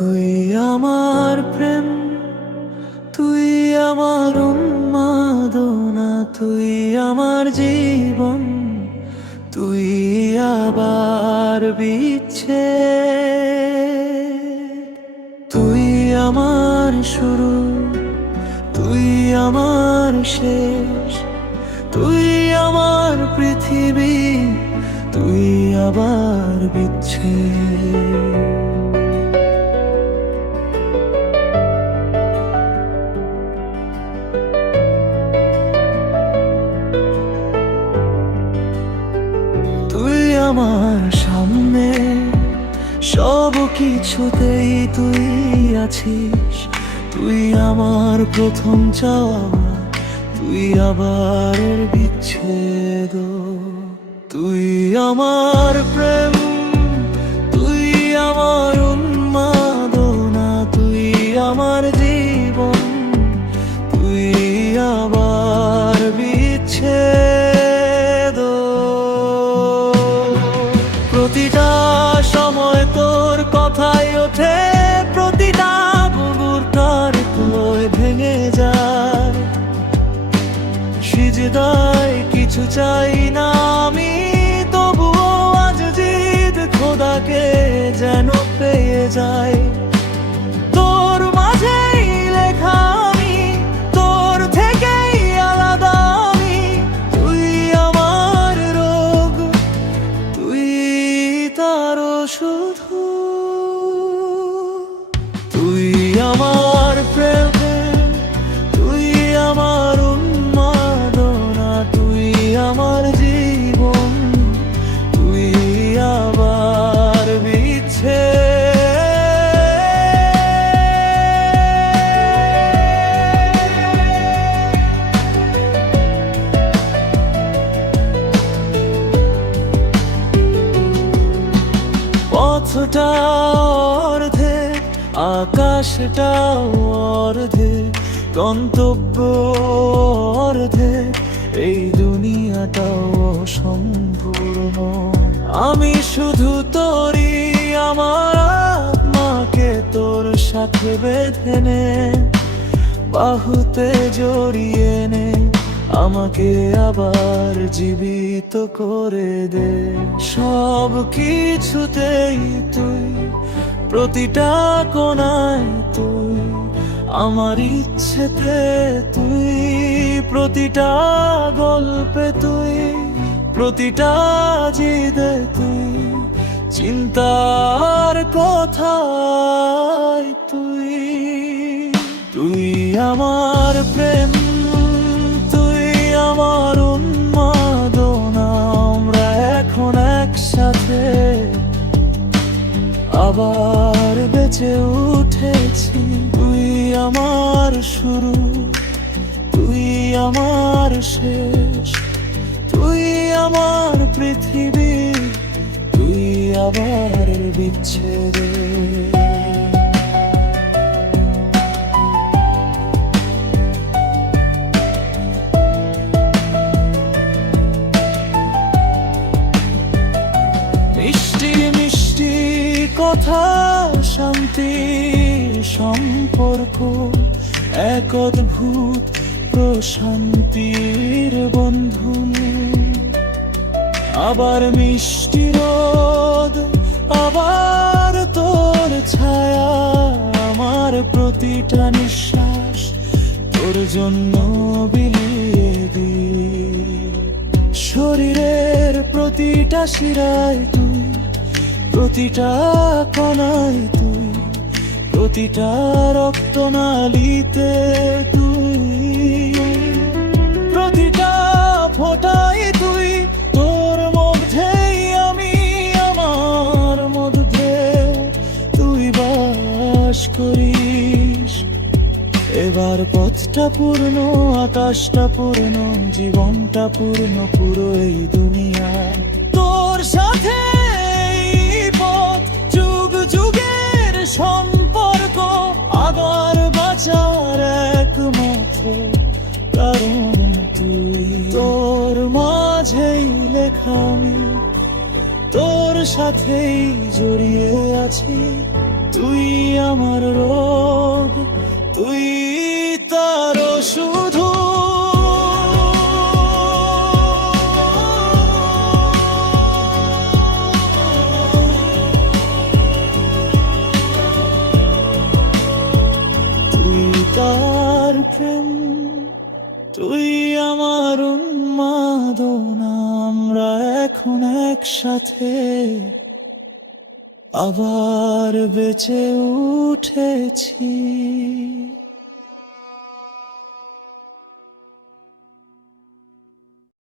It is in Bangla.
তুই আমার প্রেম, তুই আমার উন্মাদনা, তুই আমার জীবন, তুই আবার বিচ্ছেদ। তুই আমার শুরু, তুই আমার শেষ, তুই আমার পৃথিবী, তুই আবার বিচ্ছেদ। তুই আমার সামনে, সব কিছুতেই তুই আছিস। তুই আমার প্রথম চাওয়া, তুই আবার বিচ্ছেদ। তুই আমার প্রেম, তুই আমার উন্মাদনা, তুই আমার জীবন, তুই আবার বিচ্ছেদ। প্রতিটা সময় তোর কথাই ওঠে, প্রতিটা মুহূর্তের তোয় ভেঙে যায়। সিজদায় কিছু চাই না আমি, তবুও আজ জিদ খোদাকে যেন পেয়ে যাই। তোর মাঝেই লেখা আমি, তোর থেকেই আলাদা আমি। তুই আমার রোগ, তুই তার শুধু। তুই আমার প্রেম, তুই আমার উন্মাদনা, তুই আমার জীবন, তুই আবার বিচ্ছেদ। পথটা অর্ধেক, আকাশটা অর্ধেক, গন্তব্য অর্ধেক, এই দুনিয়াটাও অসম্পূর্ণ। আমি শুধু তোরই, আমার আত্মাকে তোর সাথে বেঁধে নে, বাহুতে জড়িয়ে নে, আমাকে আবার জীবিত করে দে। সব কিছুতেই তুই, প্রতিটা কোণায় তুই, আমার ইচ্ছেতে তুই, প্রতিটা গল্পে তুই, প্রতিটা জিদে তুই, চিন্তার কথায় তুই। তুই আমার প্রেম, তুই আমার উন্মাদনা, আমরা এখন একসাথে আবার বেঁচে উঠেছি। তুই আমার শুরু, তুই আমার শেষ, তুই আমার পৃথিবী, তুই আবার বিচ্ছেদ। মিষ্টি মিষ্টি কথা, শান্তি সম্পর্ক, এক অদ্ভুত প্রশান্তির বন্ধন। আবার মিষ্টি রোদ, আবার তোর ছায়া, আমার প্রতিটা নিঃশ্বাস তোর জন্য বিলিয়ে দি। শরীরের প্রতিটা শিরায় তুই, প্রতিটা কণায় তুই, প্রতিটা রক্তনালীতে তুই, প্রতিটা ফোঁটায় তুই, তোর মধ্যেই আমি, আমার মধ্যে তুই বাস করিস। এবার পথটা পূর্ণ, আকাশটা পূর্ণ, জীবনটা পূর্ণ, পুরো এই দুনিয়া তোর সাথে। পথ যুগ যুগের সম্পর্ক, আবার বাঁচার একমাত্র কারণ তুই। তোর মাঝেই লেখা আমি, তোর সাথেই জড়িয়ে আছি, তুই আমার রোগ, তুই তার শুধু। তুই তার প্রেম, তুই আমার উন্মাদনা, আমরা এখন একসাথে আবার বেঁচে উঠেছি।